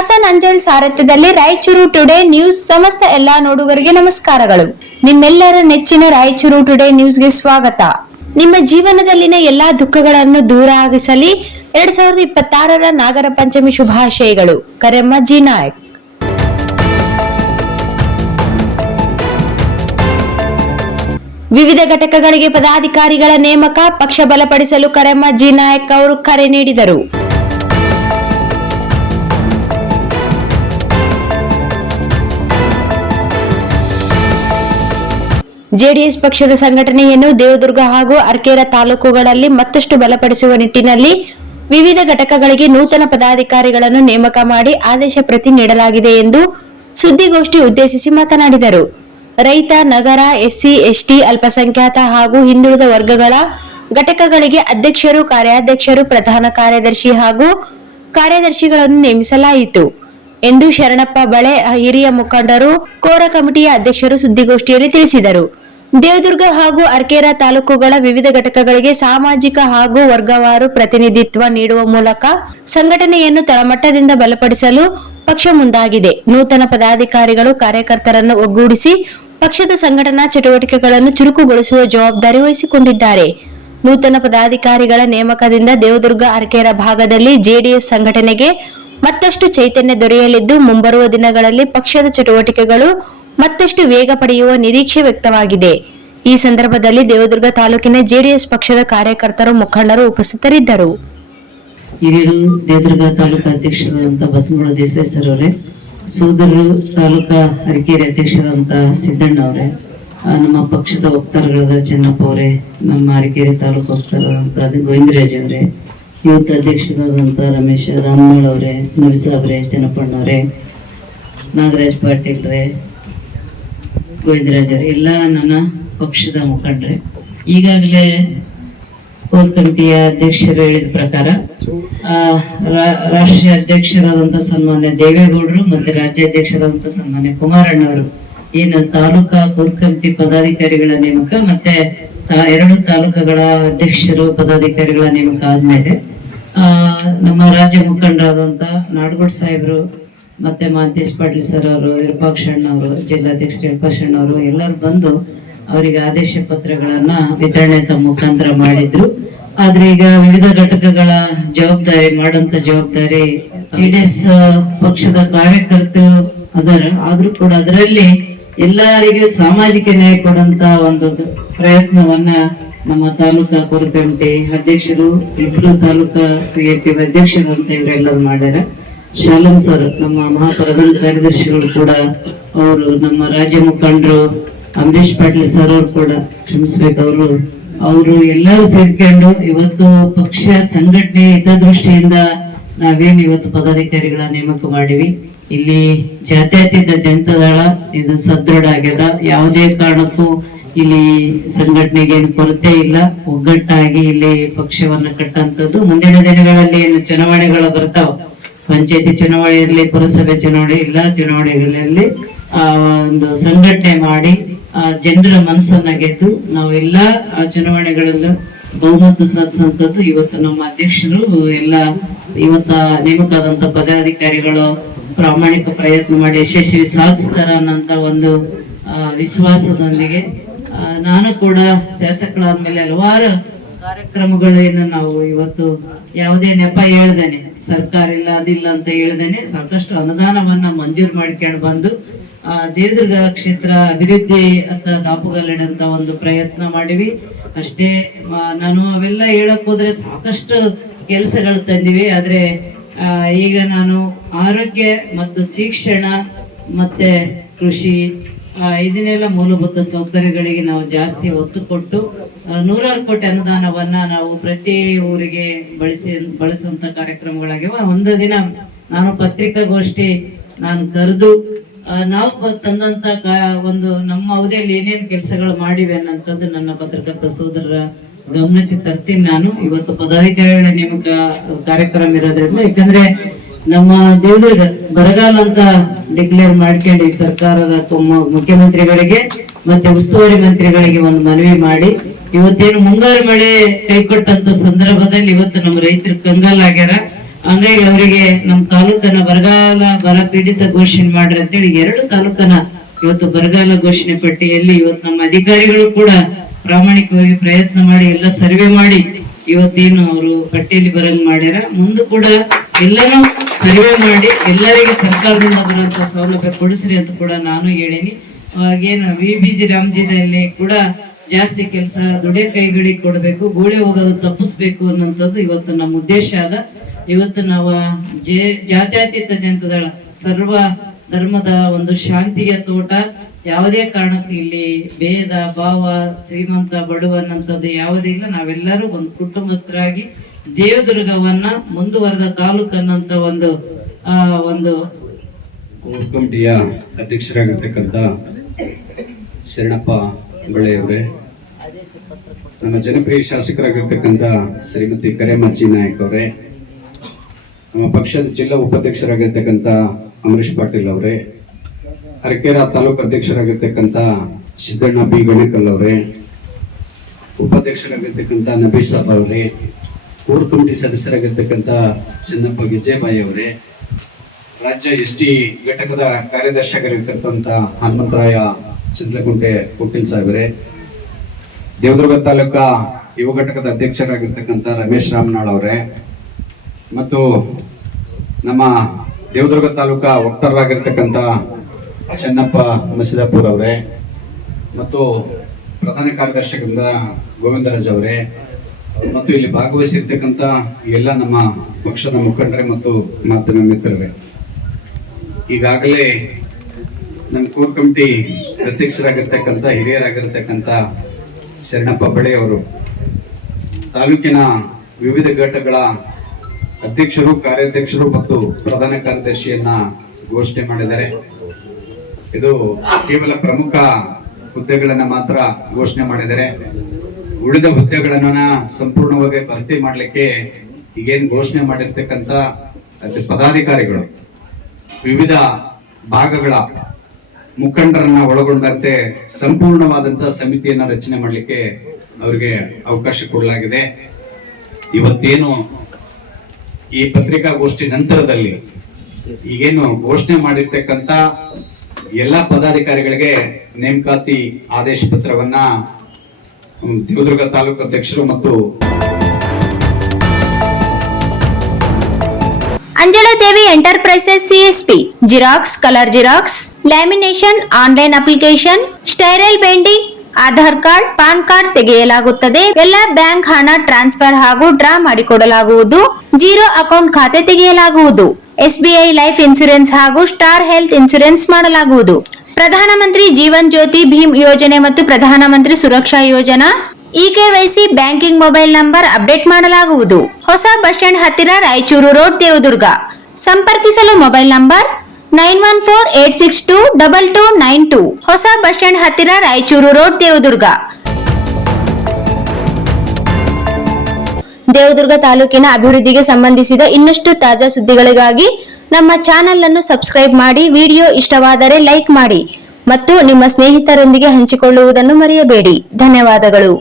Hasan ಅಂಜಲ್ ಸಾರಥ್ಯದಲ್ಲಿ Raichur today news ಸಮಸ್ತ ಎಲ್ಲಾ ನೋಡುಗರಿಗೆ ನಮಸ್ಕಾರಗಳು. ನಿಮ್ಮೆಲ್ಲರ ನೆಚ್ಚಿನ ರಾಯಚೂರು ಟುಡೇ ನ್ಯೂಸ್ಗೆ ಸ್ವಾಗತ. ನಿಮ್ಮ ಜೀವನದಲ್ಲಿನ ಎಲ್ಲಾ ದುಃಖಗಳನ್ನು ದೂರ ಆಗಿಸಲಿ. 2026ರ ನಾಗರ ಪಂಚಮಿ ಶುಭಾಶಯಗಳು. ಕರೆಮ್ಮ ಜಿ ನಾಯಕ್. ವಿವಿಧ ಘಟಕಗಳಿಗೆ ಪದಾಧಿಕಾರಿಗಳ ನೇಮಕ, ಪಕ್ಷ ಬಲಪಡಿಸಲು ಕರೆಮ್ಮ ಜಿ ನಾಯಕ್ ಅವರು ಕರೆ ನೀಡಿದರು. ಜೆಡಿಎಸ್ ಪಕ್ಷದ ಸಂಘಟನೆಯನ್ನು ದೇವದುರ್ಗ ಹಾಗೂ ಅರ್ಕೇರಾ ತಾಲೂಕುಗಳಲ್ಲಿ ಮತ್ತಷ್ಟು ಬಲಪಡಿಸುವ ನಿಟ್ಟಿನಲ್ಲಿ ವಿವಿಧ ಘಟಕಗಳಿಗೆ ನೂತನ ಪದಾಧಿಕಾರಿಗಳನ್ನು ನೇಮಕ ಮಾಡಿ ಆದೇಶ ಪ್ರತಿ ನೀಡಲಾಗಿದೆ ಎಂದು ಸುದ್ದಿಗೋಷ್ಠಿ ಉದ್ದೇಶಿಸಿ ಮಾತನಾಡಿದರು. ರೈತ, ನಗರ, ಎಸ್ಸಿ, ಎಸ್ಟಿ, ಅಲ್ಪಸಂಖ್ಯಾತ ಹಾಗೂ ಹಿಂದುಳಿದ ವರ್ಗಗಳ ಘಟಕಗಳಿಗೆ ಅಧ್ಯಕ್ಷರು, ಕಾರ್ಯಾಧ್ಯಕ್ಷರು, ಪ್ರಧಾನ ಕಾರ್ಯದರ್ಶಿ ಹಾಗೂ ಕಾರ್ಯದರ್ಶಿಗಳನ್ನು ನೇಮಿಸಲಾಯಿತು ಎಂದು ಶರಣಪ್ಪ ಬಳೆ, ಹಿರಿಯ ಮುಖಂಡರು, ಕೋರ ಕಮಿಟಿಯ ಅಧ್ಯಕ್ಷರು ಸುದ್ದಿಗೋಷ್ಠಿಯಲ್ಲಿ ತಿಳಿಸಿದರು. ದೇವದುರ್ಗ ಹಾಗೂ ಅರ್ಕೇರಾ ತಾಲೂಕುಗಳ ವಿವಿಧ ಘಟಕಗಳಿಗೆ ಸಾಮಾಜಿಕ ಹಾಗೂ ವರ್ಗವಾರು ಪ್ರತಿನಿಧಿತ್ವ ನೀಡುವ ಮೂಲಕ ಸಂಘಟನೆಯನ್ನು ತಳಮಟ್ಟದಿಂದ ಬಲಪಡಿಸಲು ಪಕ್ಷ ಮುಂದಾಗಿದೆ. ನೂತನ ಪದಾಧಿಕಾರಿಗಳು ಕಾರ್ಯಕರ್ತರನ್ನು ಒಗ್ಗೂಡಿಸಿ ಪಕ್ಷದ ಸಂಘಟನಾ ಚಟುವಟಿಕೆಗಳನ್ನು ಚುರುಕುಗೊಳಿಸುವ ಜವಾಬ್ದಾರಿ ವಹಿಸಿಕೊಂಡಿದ್ದಾರೆ. ನೂತನ ಪದಾಧಿಕಾರಿಗಳ ನೇಮಕದಿಂದ ದೇವದುರ್ಗ, ಅರ್ಕೇರಾ ಭಾಗದಲ್ಲಿ ಜೆಡಿಎಸ್ ಸಂಘಟನೆಗೆ ಮತ್ತಷ್ಟು ಚೈತನ್ಯ ದೊರೆಯಲಿದ್ದು, ಮುಂಬರುವ ದಿನಗಳಲ್ಲಿ ಪಕ್ಷದ ಚಟುವಟಿಕೆಗಳು ಮತ್ತಷ್ಟು ವೇಗ ಪಡೆಯುವ ನಿರೀಕ್ಷೆ ವ್ಯಕ್ತವಾಗಿದೆ. ಈ ಸಂದರ್ಭದಲ್ಲಿ ದೇವದುರ್ಗ ತಾಲೂಕಿನ ಜೆಡಿಎಸ್ ಪಕ್ಷದ ಕಾರ್ಯಕರ್ತರು, ಮುಖಂಡರು ಉಪಸ್ಥಿತರಿದ್ದರು. ಹಿರಿಯರು, ದೇವದುರ್ಗ ತಾಲೂಕಾ ಅಧ್ಯಕ್ಷರಾದಂತಹ ಬಸವನಗೌಡ ದೇಸಾಯಿ ಸರ್ ಅವರೇ, ಸೋದರರು ತಾಲೂಕಾ ಅರಕೇರಿ ಅಧ್ಯಕ್ಷರಾದಂತಹ ಸಿದ್ದಣ್ಣ ಅವರೇ, ನಮ್ಮ ಪಕ್ಷದ ವಕ್ತಾರರಾದ ಚೆನ್ನಪ್ಪ ಅವರೇ, ನಮ್ಮ ಅರಕೇರಿ ತಾಲೂಕು ವಕ್ತಾರರಾದಂತಹ ಗೋವಿಂದರಾಜ್ ಅವರೇ, ಯೂತ್ ಅಧ್ಯಕ್ಷರಾದಂತಹ ರಮೇಶ್ ರಾಮನಾಳ್ ಅವರೇ, ನವಿಸಾಬ್ರೆ, ಚೆನ್ನಪ್ಪಣ್ಣ ಅವರೇ, ನಾಗರಾಜ್ ಪಾಟೀಲ್ ರೇ, ಗೋವಿಂದರಾಜ್ ಅವರೇ, ಎಲ್ಲ ನನ್ನ ಪಕ್ಷದ ಮುಖಂಡರೇ. ಈಗಾಗಲೇ ಕೋರ್ ಕಮಿಟಿಯ ಅಧ್ಯಕ್ಷರು ಹೇಳಿದ ಪ್ರಕಾರ ರಾಷ್ಟ್ರೀಯ ಅಧ್ಯಕ್ಷರಾದಂತಹ ಸನ್ಮಾನ್ಯ ದೇವೇಗೌಡರು ಮತ್ತೆ ರಾಜ್ಯಾಧ್ಯಕ್ಷರಾದಂತಹ ಸನ್ಮಾನ್ಯ ಕುಮಾರಣ್ಣ ಅವರು ಏನು ತಾಲೂಕಾ ಕೋರ್ ಕಮಿಟಿ ಪದಾಧಿಕಾರಿಗಳ ನೇಮಕ ಮತ್ತೆ 2 ತಾಲೂಕುಗಳ ಅಧ್ಯಕ್ಷರು ಪದಾಧಿಕಾರಿಗಳ ನೇಮಕ ಆದ್ಮೇಲೆ ನಮ್ಮ ರಾಜ್ಯ ಮುಖಂಡರಾದಂತಹ ನಾಡಗೌಡ ಸಾಹೇಬರು ಮತ್ತೆ ಮಾಂತೇಶ್ ಪಾಟೀಲ್ ಸರ್ ಅವರು, ವಿರೂಪಾಕ್ಷಣ್ಣ ಅವರು, ಜಿಲ್ಲಾಧ್ಯಕ್ಷರು ವಿರೂಪಾಕ್ಷಣ್ಣ ಅವರು ಎಲ್ಲರೂ ಬಂದು ಅವರಿಗೆ ಆದೇಶ ಪತ್ರಗಳನ್ನ ವಿತರಣೆ ತಮ್ಮ ಮುಖಾಂತರ ಮಾಡಿದ್ರು. ಆದ್ರೆ ಈಗ ವಿವಿಧ ಘಟಕಗಳ ಜವಾಬ್ದಾರಿ ಮಾಡುವಂತ ಜವಾಬ್ದಾರಿ ಜೆಡಿಎಸ್ ಪಕ್ಷದ ಕಾರ್ಯಕರ್ತರು ಆದ್ರೂ ಕೂಡ ಅದರಲ್ಲಿ ಎಲ್ಲರಿಗೂ ಸಾಮಾಜಿಕ ನ್ಯಾಯ ಕೊಡುವಂತ ಒಂದು ಪ್ರಯತ್ನವನ್ನ ನಮ್ಮ ತಾಲೂಕಾ ಕೋರ್ ಕಮಿಟಿ ಅಧ್ಯಕ್ಷರು, ಇಬ್ರು ತಾಲೂಕಾ ಕ್ರಿಯೇಟಿವ್ ಅಧ್ಯಕ್ಷರು ಅಂತ ಇವರೆಲ್ಲರೂ ಮಾಡ್ಯಾರ. ಶಾಲಂ ಸರ್ ನಮ್ಮ ಮಹಾಪ್ರಧಾನ ಕಾರ್ಯದರ್ಶಿಗಳು ಕೂಡ, ಅವರು ನಮ್ಮ ರಾಜ್ಯ ಮುಖಂಡರು ಅಂಬರೀಶ್ ಪಾಟೀಲ್ ಸರ್ ಅವರು ಕೂಡ ಕ್ಷಮಿಸ್ಬೇಕು, ಅವರು ಎಲ್ಲರೂ ಸೇರ್ಕೊಂಡು ಇವತ್ತು ಪಕ್ಷ ಸಂಘಟನೆ ಹಿತದೃಷ್ಟಿಯಿಂದ ನಾವೇನು ಇವತ್ತು ಪದಾಧಿಕಾರಿಗಳ ನೇಮಕ ಮಾಡಿವಿ. ಇಲ್ಲಿ ಜಾತ್ಯತೀತ ಜನತಾದಳ ಇದು ಸದೃಢ ಆಗ್ಯದ. ಯಾವುದೇ ಕಾರಣಕ್ಕೂ ಇಲ್ಲಿ ಸಂಘಟನೆಗೆ ಏನು ಕೊರತೆ ಇಲ್ಲ. ಒಗ್ಗಟ್ಟಾಗಿ ಇಲ್ಲಿ ಪಕ್ಷವನ್ನ ಕಟ್ಟಂತದ್ದು. ಮುಂದಿನ ದಿನಗಳಲ್ಲಿ ಏನು ಚುನಾವಣೆಗಳು ಬರ್ತಾವ, ಪಂಚಾಯತಿ ಚುನಾವಣೆ ಇರಲಿ, ಪುರಸಭೆ ಚುನಾವಣೆ, ಎಲ್ಲಾ ಚುನಾವಣೆಗಳಲ್ಲಿ ಒಂದು ಸಂಘಟನೆ ಮಾಡಿ ಜನರ ಮನಸ್ಸನ್ನ ಗೆದ್ದು ನಾವೆಲ್ಲಾ ಚುನಾವಣೆಗಳಲ್ಲೂ ಬಹುಮತ ಸಾಧಿಸುವಂತದ್ದು ಇವತ್ತು ನಮ್ಮ ಅಧ್ಯಕ್ಷರು ಎಲ್ಲ ಇವತ್ತ ನೇಮಕಾದಂತ ಪದಾಧಿಕಾರಿಗಳು ಪ್ರಾಮಾಣಿಕ ಪ್ರಯತ್ನ ಮಾಡಿ ಯಶಸ್ವಿ ಸಾಧಿಸ್ತಾರ ಅನ್ನೋಂತ ಒಂದು ವಿಶ್ವಾಸದೊಂದಿಗೆ ನಾನು ಕೂಡ ಶಾಸಕರಾದ್ಮೇಲೆ ಹಲವಾರು ಕಾರ್ಯಕ್ರಮಗಳೇನು ನಾವು ಇವತ್ತು ಯಾವುದೇ ನೆಪ ಹೇಳ್ದೇನೆ, ಸರ್ಕಾರ ಇಲ್ಲ ಅದಿಲ್ಲ ಅಂತ ಹೇಳ್ದೇನೆ ಸಾಕಷ್ಟು ಅನುದಾನವನ್ನ ಮಂಜೂರು ಮಾಡಿಕೊಂಡು ಬಂದು ದೇವದುರ್ಗ ಕ್ಷೇತ್ರ ಅಭಿವೃದ್ಧಿ ಅಂತ ದಾಪುಗಾಲಿಡಂತ ಒಂದು ಪ್ರಯತ್ನ ಮಾಡಿವಿ ಅಷ್ಟೇ. ನಾನು ಅವೆಲ್ಲ ಹೇಳಕ್ ಹೋದ್ರೆ ಸಾಕಷ್ಟು ಕೆಲಸಗಳು ತಂದಿವಿ. ಆದ್ರೆ ಈಗ ನಾನು ಆರೋಗ್ಯ ಮತ್ತು ಶಿಕ್ಷಣ ಮತ್ತೆ ಕೃಷಿ ಇದನ್ನೆಲ್ಲ ಮೂಲಭೂತ ಸೌಕರ್ಯಗಳಿಗೆ ನಾವು ಜಾಸ್ತಿ ಒತ್ತು ಕೊಟ್ಟು 100 ಕೋಟಿ ಅನುದಾನವನ್ನ ನಾವು ಪ್ರತಿ ಊರಿಗೆ ಬಳಸುವಂತ ಕಾರ್ಯಕ್ರಮಗಳಾಗಿವೆ. ಒಂದು ದಿನ ನಾನು ಪತ್ರಿಕಾಗೋಷ್ಠಿ ಕರೆದು ನಾವು ತಂದಂತ ಒಂದು ನಮ್ಮ ಅವಧಿಯಲ್ಲಿ ಏನೇನು ಕೆಲಸಗಳು ಮಾಡಿವೆ ಅನ್ನೋಂಥದ್ದು ನನ್ನ ಪತ್ರಕರ್ತ ಸೋದರರ ಗಮನಕ್ಕೆ ತರ್ತೀನಿ. ನಾನು ಇವತ್ತು ಪದಾಧಿಕಾರಿಗಳ ನೇಮಕ ಕಾರ್ಯಕ್ರಮ ಇರೋದ್ರಿಂದ, ಯಾಕಂದ್ರೆ ನಮ್ಮ ದೇವದುರ್ಗ ಬರಗಾಲ ಅಂತ ಡಿಕ್ಲೇರ್ ಮಾಡ್ಕೊಂಡು ಈ ಸರ್ಕಾರದ ಮುಖ್ಯಮಂತ್ರಿಗಳಿಗೆ ಮತ್ತೆ ಉಸ್ತುವಾರಿ ಮಂತ್ರಿಗಳಿಗೆ ಒಂದು ಮನವಿ ಮಾಡಿ ಇವತ್ತೇನು ಮುಂಗಾರು ಮಳೆ ಕೈಕೊಟ್ಟಂತ ಸಂದರ್ಭದಲ್ಲಿ ಇವತ್ತು ನಮ್ಮ ರೈತರು ಕಂಗಾಲಾಗ್ಯಾರ. ಹಂಗಾಗಿ ಅವರಿಗೆ ನಮ್ಮ ತಾಲೂಕನ್ನ ಬರಗಾಲ ಬರ ಪೀಡಿತ ಘೋಷಣೆ ಮಾಡ್ರಿ ಅಂತೇಳಿ 2 ತಾಲೂಕನ್ನ ಇವತ್ತು ಬರಗಾಲ ಘೋಷಣೆ ಪಟ್ಟಿಯಲ್ಲಿ ಇವತ್ತು ನಮ್ಮ ಅಧಿಕಾರಿಗಳು ಕೂಡ ಪ್ರಾಮಾಣಿಕವಾಗಿ ಪ್ರಯತ್ನ ಮಾಡಿ ಎಲ್ಲ ಸರ್ವೆ ಮಾಡಿ ಇವತ್ತೇನು ಅವರು ಪಟ್ಟಿಯಲ್ಲಿ ಬರಂಗ್ ಮಾಡ್ಯಾರ. ಮುಂದೆ ಕೂಡ ಎಲ್ಲನೂ ಸರ್ವೆ ಮಾಡಿ ಎಲ್ಲರಿಗೆ ಸರ್ಕಾರದಿಂದ ಬರುವಂತ ಸೌಲಭ್ಯ ಕೊಡಿಸ್ರಿ ಅಂತ ಕೂಡ ನಾನು ಹೇಳಿನಿ. ಏನು VBG ರಾಮಜಿದಲ್ಲಿ ಕೂಡ ಜಾಸ್ತಿ ಕೆಲಸ ದುಡಿಯ ಕೈಗಳಿಗೆ ಕೊಡಬೇಕು, ಗೋಡೆ ಹೋಗೋದು ತಪ್ಪಿಸ್ಬೇಕು ಅನ್ನೋಂಥದ್ದು ಇವತ್ತು ನಮ್ಮ ಉದ್ದೇಶ ಅದ. ಇವತ್ತು ನಾವು ಜಾತ್ಯತೀತ ಜನತಾದಳ ಸರ್ವ ಧರ್ಮದ ಒಂದು ಶಾಂತಿಯ ತೋಟ. ಯಾವುದೇ ಕಾರಣಕ್ಕೂ ಇಲ್ಲಿ ಭೇದ ಭಾವ ಶ್ರೀಮಂತ ಬಡವ ಅನ್ನಂಥದ್ದು ಯಾವುದೇ ಇಲ್ಲ. ನಾವೆಲ್ಲರೂ ಒಂದು ಕುಟುಂಬಸ್ಥರಾಗಿ ದೇವದುರ್ಗವನ್ನ ಮುಂದುವರೆದ ತಾಲೂಕು ಅನ್ನಂತ ಒಂದು ಕಮಿಟಿಯ ಅಧ್ಯಕ್ಷರಾಗಿರ್ತಕ್ಕಂಥ ಶರಣಪ್ಪ ಬಳೆಯವರೇ, ನಮ್ಮ ಜನಪ್ರಿಯ ಶಾಸಕರಾಗಿರ್ತಕ್ಕಂಥ ಶ್ರೀಮತಿ ಕರೆಮಚ್ಚಿ ನಾಯಕ್ ಅವರೇ, ನಮ್ಮ ಪಕ್ಷದ ಜಿಲ್ಲಾ ಉಪಾಧ್ಯಕ್ಷರಾಗಿರ್ತಕ್ಕಂಥ ಅಮರೀಶ್ ಪಾಟೀಲ್ ಅವರೇ, ಅರಕೇರಾ ತಾಲೂಕು ಅಧ್ಯಕ್ಷರಾಗಿರ್ತಕ್ಕಂಥ ಸಿದ್ದಣ್ಣ ಬಿ ಗಣೇಕಲ್ ಅವರೇ, ಉಪಾಧ್ಯಕ್ಷರಾಗಿರ್ತಕ್ಕಂಥ ನಬೀ ಸಾಬ್ ಅವರೇ, ಕೋರ್ ಕಮಿಟಿ ಸದಸ್ಯರಾಗಿರ್ತಕ್ಕಂಥ ಚನ್ನಪ್ಪ ಗಿಜ್ಜೇಬಾಯಿ ಅವರೇ, ರಾಜ್ಯ ST ಘಟಕದ ಕಾರ್ಯದರ್ಶಿಯಾಗಿರ್ತಕ್ಕಂಥ ಹನುಮಂತರಾಯ ಚಂದ್ರಗುಂಟೆ ಕೋಟಿಲ್ ಸಾಹೇಬರೇ, ದೇವದುರ್ಗ ತಾಲೂಕಾ ಯುವ ಘಟಕದ ಅಧ್ಯಕ್ಷರಾಗಿರ್ತಕ್ಕಂಥ ರಮೇಶ್ ರಾಮನಾಳ್ ಅವರೇ, ಮತ್ತು ನಮ್ಮ ದೇವದುರ್ಗ ತಾಲೂಕಾ ವಕ್ತಾರರಾಗಿರ್ತಕ್ಕಂಥ ಚೆನ್ನಪ್ಪ ಮಸಿದಾಪುರ್ ಅವರೇ, ಮತ್ತು ಪ್ರಧಾನ ಕಾರ್ಯದರ್ಶಿಗಳಿಂದ ಗೋವಿಂದರಾಜ್ ಅವರೇ, ಮತ್ತು ಇಲ್ಲಿ ಭಾಗವಹಿಸಿರ್ತಕ್ಕಂಥ ಎಲ್ಲ ನಮ್ಮ ಪಕ್ಷದ ಮುಖಂಡರೇ ಮತ್ತು ಮಾಧ್ಯಮ ಮಿತ್ರರೇ, ಈಗಾಗಲೇ ನಮ್ಮ ಕೋರ್ ಕಮಿಟಿ ಅಧ್ಯಕ್ಷರಾಗಿರ್ತಕ್ಕಂಥ ಹಿರಿಯರಾಗಿರ್ತಕ್ಕಂಥ ಶರಣಪ್ಪ ಬಳೆ ಅವರು ತಾಲೂಕಿನ ವಿವಿಧ ಘಟಕಗಳ ಅಧ್ಯಕ್ಷರು, ಕಾರ್ಯಾಧ್ಯಕ್ಷರು ಮತ್ತು ಪ್ರಧಾನ ಕಾರ್ಯದರ್ಶಿಯನ್ನ ಘೋಷಣೆ ಮಾಡಿದ್ದಾರೆ. ಇದು ಕೇವಲ ಪ್ರಮುಖ ಹುದ್ದೆಗಳನ್ನ ಮಾತ್ರ ಘೋಷಣೆ ಮಾಡಿದ್ದಾರೆ. ಉಳಿದ ಹುದ್ದೆಗಳನ್ನ ಸಂಪೂರ್ಣವಾಗಿ ಭರ್ತಿ ಮಾಡಲಿಕ್ಕೆ ಈಗೇನು ಘೋಷಣೆ ಮಾಡಿರ್ತಕ್ಕಂಥ ಪದಾಧಿಕಾರಿಗಳು ವಿವಿಧ ಭಾಗಗಳ ಮುಖಂಡರನ್ನ ಒಳಗೊಂಡಂತೆ ಸಂಪೂರ್ಣವಾದಂತಹ ಸಮಿತಿಯನ್ನ ರಚನೆ ಮಾಡಲಿಕ್ಕೆ ಅವರಿಗೆ ಅವಕಾಶ ಕೊಡಲಾಗಿದೆ. ಇವತ್ತೇನು ಈ ಪತ್ರಿಕಾಗೋಷ್ಠಿ ನಂತರದಲ್ಲಿ ಈಗೇನು ಘೋಷಣೆ ಮಾಡಿರ್ತಕ್ಕಂಥ ಎಲ್ಲಾ ಪದಾಧಿಕಾರಿಗಳಿಗೆ ನೇಮಕಾತಿ ಆದೇಶ ಪತ್ರವನ್ನ ದೇವದುರ್ಗ ತಾಲೂಕು ಅಧ್ಯಕ್ಷರು ಮತ್ತು Anjaladevi enterprises CSP Xerox, colour Xerox, lamination, online application, spiral binding, Aadhaar card, PAN card ತೆಗೆಯಲಾಗುತ್ತದೆ. ಎಲ್ಲ ಬ್ಯಾಂಕ್ ಹಣ ಟ್ರಾನ್ಸ್ಫರ್ ಹಾಗೂ ಡ್ರಾ ಮಾಡಿಕೊಡಲಾಗುವುದು. ಜೀರೋ ಅಕೌಂಟ್ ಖಾತೆ ತೆಗೆಯಲಾಗುವುದು. SBI ಲೈಫ್ ಇನ್ಶೂರೆನ್ಸ್ ಹಾಗೂ ಸ್ಟಾರ್ ಹೆಲ್ತ್ ಇನ್ಶೂರೆನ್ಸ್ ಮಾಡಲಾಗುವುದು. ಪ್ರಧಾನಮಂತ್ರಿ ಜೀವನ್ ಜ್ಯೋತಿ ಭೀಮ್ ಯೋಜನೆ ಮತ್ತು ಪ್ರಧಾನಮಂತ್ರಿ ಸುರಕ್ಷಾ ಯೋಜನಾ EKYC banking mobile number update ಮಾಡಲಾಗುವುದು. ಹೊಸ ಬಸ್ ಸ್ಟ್ಯಾಂಡ್ ಹತ್ತಿರ ರಾಯಚೂರು ರೋಡ್, ದೇವದುರ್ಗ. ಸಂಪರ್ಕಿಸಲು ಮೊಬೈಲ್ ನಂಬರ್ 9148622292. ಹೊಸ ಬಸ್ ಸ್ಟ್ಯಾಂಡ್ ಹತ್ತಿರ ರಾಯಚೂರು ರೋಡ್, ದೇವದುರ್ಗ. ದೇವದುರ್ಗ ತಾಲೂಕಿನ ಅಭಿವೃದ್ಧಿಗೆ ಸಂಬಂಧಿಸಿದ ಇನ್ನಷ್ಟು ತಾಜಾ ಸುದ್ದಿಗಳಿಗಾಗಿ ನಮ್ಮ ಚಾನೆಲ್ ಅನ್ನು ಸಬ್ಸ್ಕ್ರೈಬ್ ಮಾಡಿ. ವಿಡಿಯೋ ಇಷ್ಟವಾದರೆ ಲೈಕ್ ಮಾಡಿ ಮತ್ತು ನಿಮ್ಮ ಸ್ನೇಹಿತರೊಂದಿಗೆ ಹಂಚಿಕೊಳ್ಳುವುದನ್ನು ಮರೆಯಬೇಡಿ. ಧನ್ಯವಾದಗಳು.